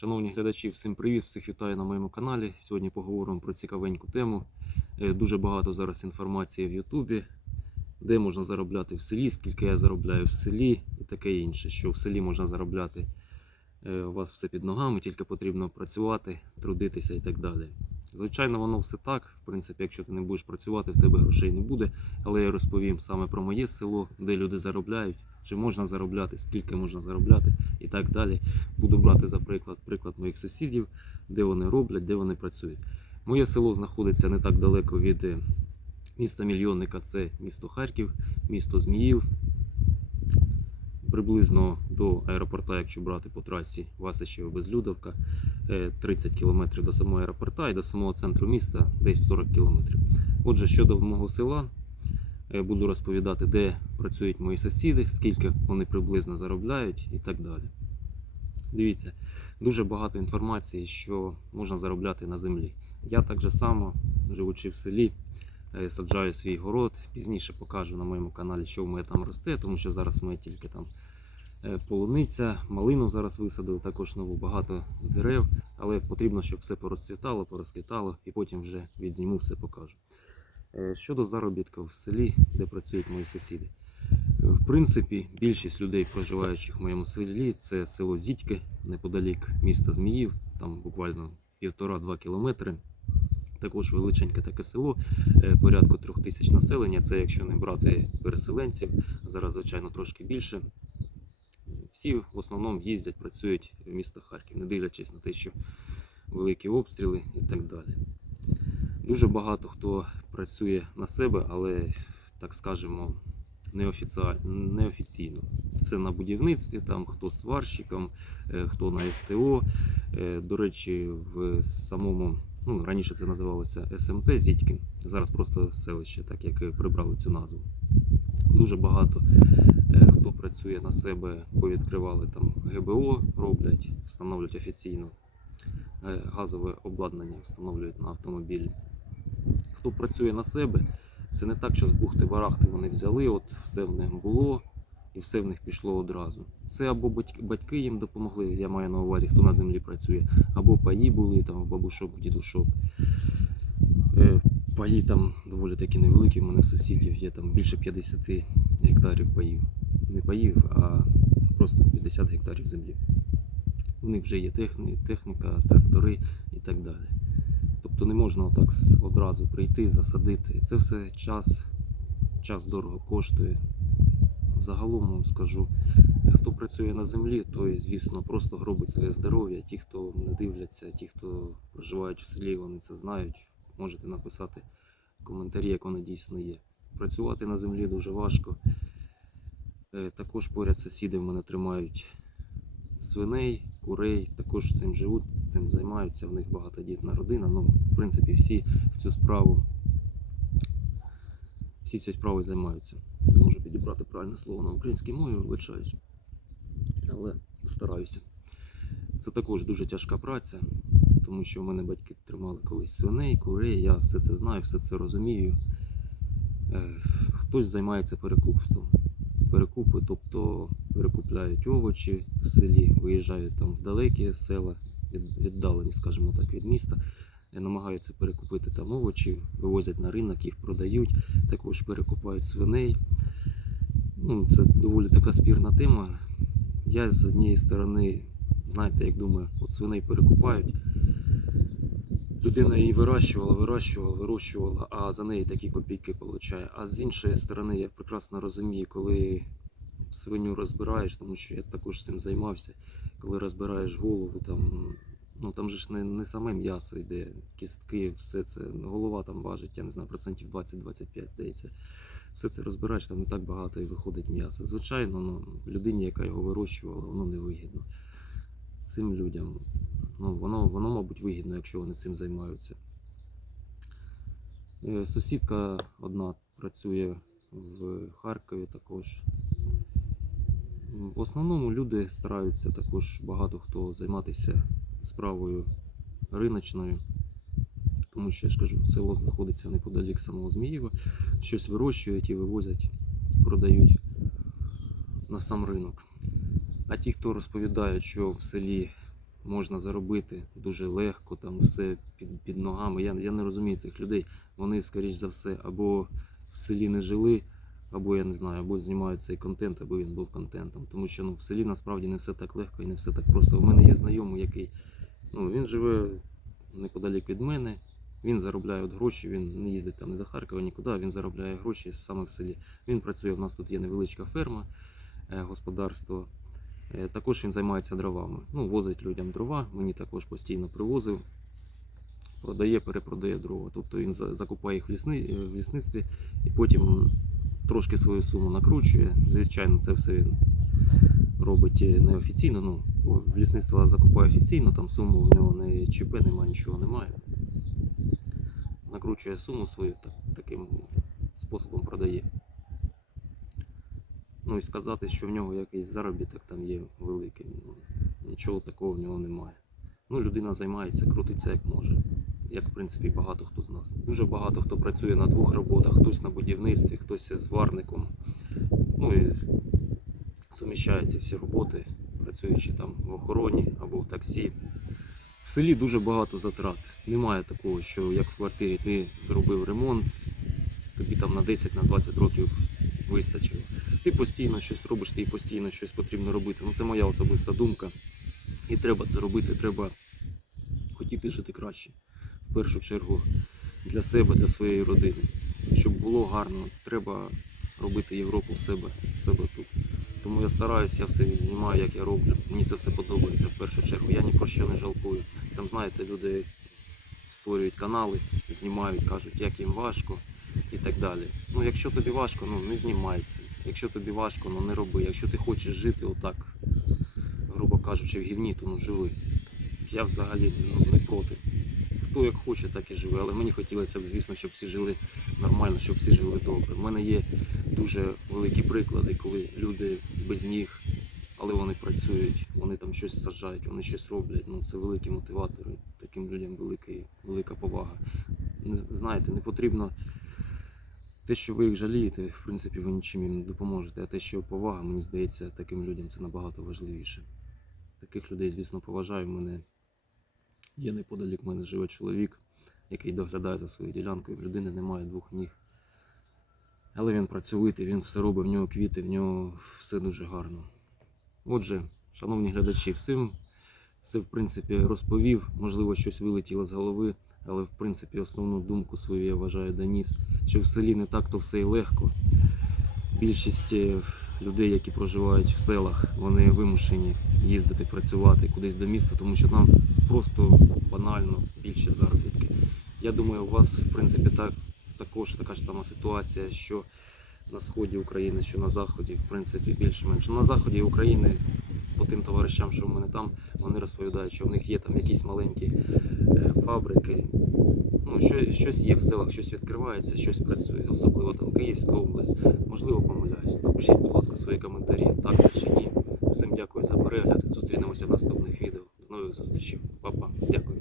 Шановні глядачі, всім привіт! Всіх вітаю на моєму каналі. Сьогодні поговоримо про цікавеньку тему. Е, Дуже багато зараз інформації в Ютубі, де можна заробляти в селі, скільки я заробляю в селі і таке інше. Що в селі можна заробляти е, у вас все під ногами, тільки потрібно працювати, трудитися і так далі. Звичайно, воно все так. В принципі, якщо ти не будеш працювати, в тебе грошей не буде. Але я розповім саме про моє село, де люди заробляють, чи можна заробляти, скільки можна заробляти і так далі. Буду брати за приклад приклад моїх сусідів, де вони роблять, де вони працюють. Моє село знаходиться не так далеко від е, міста мільйонника, це місто Харків, місто Зміїв. Приблизно до аеропорта, якщо брати по трасі Васичево Безлюдовка, е, 30 км до самого аеропорта і до самого центру міста десь 40 км. Отже, щодо мого села, е, буду розповідати, де працюють мої сусіди, скільки вони приблизно заробляють і так далі. Дивіться, дуже багато інформації, що можна заробляти на землі. Я так же само, живучи в селі, е, саджаю свій город. Пізніше покажу на моєму каналі, що в мене там росте, тому що зараз мене тільки там е, полуниця, малину зараз висадили, також нову багато дерев, але потрібно, щоб все порозцвітало, порозквітало, і потім вже відзніму все покажу. Е, Щодо заробітку в селі, де працюють мої сусіди. В принципі, більшість людей, проживаючих в моєму селі, це село Зітьке, неподалік міста Зміїв, там буквально півтора-два кілометри. Також величеньке таке село, е, порядку трьох тисяч населення. Це якщо не брати переселенців, зараз, звичайно, трошки більше. Всі в основному їздять, працюють в місто Харків, не дивлячись на те, що великі обстріли і так далі. Дуже багато хто працює на себе, але так скажемо, неофіційно. Це на будівництві, там хто сварщиком, е, хто на СТО. Е, До речі, в самому, ну раніше це називалося СМТ Зітькін, зараз просто селище, так як прибрали цю назву. Дуже багато е, хто працює на себе, повідкривали там ГБО, роблять, встановлюють офіційно е, газове обладнання, встановлюють на автомобілі. Хто працює на себе, це не так, що з бухти-барахти вони взяли, от все в них було і все в них пішло одразу. Це або батьки, їм допомогли, я маю на увазі, хто на землі працює, або паї були там бабушок, в дідушок. Паї там доволі таки невеликі, в мене в сусідів є там більше 50 гектарів паїв. Не паїв, а просто 50 гектарів землі. У них вже є техні, техніка, трактори і так далі. Тобто не можна отак одразу прийти, засадити. Це все час, час дорого коштує. Загалом скажу, хто працює на землі, той, звісно, просто гробить своє здоров'я. Ті, хто не дивляться, ті, хто проживають в селі, вони це знають. Можете написати коментарі, як воно дійсно є. Працювати на землі дуже важко. Е, Також поряд сусіди в мене тримають свиней, курей, також цим живуть, цим займаються. В них багатодітна родина. Ну, в принципі, всі в цю справу, всі цією справою займаються. Не можу підібрати правильне слово на українській мові, вибачаюсь. Але стараюся. Це також дуже тяжка праця, тому що в мене батьки тримали колись свиней, курей, я все це знаю, все це розумію. Е, Хтось займається перекупством. Перекупи, тобто перекупляють овочі в селі, виїжджають там в далекі села, віддалені, скажімо так, від міста, намагаються перекупити там овочі, вивозять на ринок, їх продають, також перекупають свиней. Ну, це доволі така спірна тема. Я з однієї сторони, знаєте, як думаю, от свиней перекупають. Людина її вирощувала, вирощувала, вирощувала, а за неї такі копійки получає. А з іншої сторони, я прекрасно розумію, коли свиню розбираєш, тому що я також цим займався, коли розбираєш голову, там, ну там же ж не, не саме м'ясо йде, кістки, все це, голова там важить, я не знаю, процентів 20-25, здається. Все це розбираєш, там не так багато і виходить м'яса. Звичайно, ну, людині, яка його вирощувала, воно не вигідно. Цим людям ну, воно, воно, мабуть, вигідно, якщо вони цим займаються. Е, Сусідка одна працює в Харкові також. В основному люди стараються також багато хто займатися справою риночною, тому що я ж кажу, село знаходиться неподалік самого Змієва, щось вирощують і вивозять, продають на сам ринок. А ті, хто розповідають, що в селі можна заробити дуже легко, там все під, під ногами. Я, я не розумію цих людей. Вони, скоріш за все, або в селі не жили, або я не знаю, або знімають цей контент, або він був контентом. Тому що ну, в селі насправді не все так легко і не все так просто. У мене є знайомий, який ну, він живе неподалік від мене. Він заробляє от гроші, він не їздить там не до Харкова, нікуди, він заробляє гроші саме в селі. Він працює, в нас тут є невеличка ферма, е, господарство. Е, Також він займається дровами. Ну, возить людям дрова, мені також постійно привозив, продає, перепродає дрова. Тобто він закупає їх е, в лісництві і потім трошки свою суму накручує. Звичайно, це все він робить е, неофіційно. Ну, в лісництво закупає офіційно, там суму в нього не ЧП, немає, нічого немає. Накручує суму свою, так, таким способом продає. Ну і сказати, що в нього якийсь заробіток там є великий. Ну, нічого такого в нього немає. Ну, людина займається, крутиться як може. Як в принципі багато хто з нас. Дуже багато хто працює на двох роботах, хтось на будівництві, хтось зварником. Ну і суміщає ці всі роботи, працюючи там в охороні або в таксі. В селі дуже багато затрат. Немає такого, що як в квартирі ти зробив ремонт, тобі там на 10-20 років вистачило. Ти постійно щось робиш, ти постійно щось потрібно робити. Ну це моя особиста думка. І треба це робити, треба хотіти жити краще. В першу чергу для себе, для своєї родини. Щоб було гарно, треба робити Європу в себе, в себе тут. Тому я стараюся, я все знімаю, як я роблю. Мені це все подобається в першу чергу. Я ні про що не жалкую. Там, знаєте, люди створюють канали, знімають, кажуть, як їм важко і так далі. Ну, якщо тобі важко, ну не знімай. Якщо тобі важко, ну не роби. Якщо ти хочеш жити отак, грубо кажучи, в гівні, то ну живи. Я взагалі ну, не проти. Хто як хоче, так і живе. Але мені хотілося б, звісно, щоб всі жили нормально, щоб всі жили добре. У мене є дуже великі приклади, коли люди без ніг, але вони працюють, вони там щось саджають, вони щось роблять. Ну, це великі мотиватори. Таким людям великий, велика повага. Знаєте, не потрібно те, що ви їх жалієте, в принципі, ви нічим їм не допоможете. А те, що повага, мені здається, таким людям це набагато важливіше. Таких людей, звісно, поважаю. В мене є неподалік мене живе чоловік, який доглядає за своєю ділянкою. В людини немає двох ніг. Але він працьовитий, він все робить, в нього квіти, в нього все дуже гарно. Отже, шановні глядачі, всім все в принципі розповів. Можливо, щось вилетіло з голови, але в принципі основну думку свою я вважаю доніс, що в селі не так то все і легко. Більшість е, людей, які проживають в селах, вони вимушені їздити працювати кудись до міста, тому що там просто банально більше заробітки. Я думаю, у вас в принципі так, також така ж сама ситуація, що на сході України, що на заході, в принципі, більш-менш. На заході України, по тим товаришам, що в мене там, вони розповідають, що в них є там якісь маленькі е, фабрики. Ну, що, щось є в селах, щось відкривається, щось працює, особливо там Київська область. Можливо, помиляюсь. Напишіть, будь ласка, свої коментарі, так це чи ні. Всім дякую за перегляд. Зустрінемося в наступних відео. До нових зустрічей. Па-па. Дякую.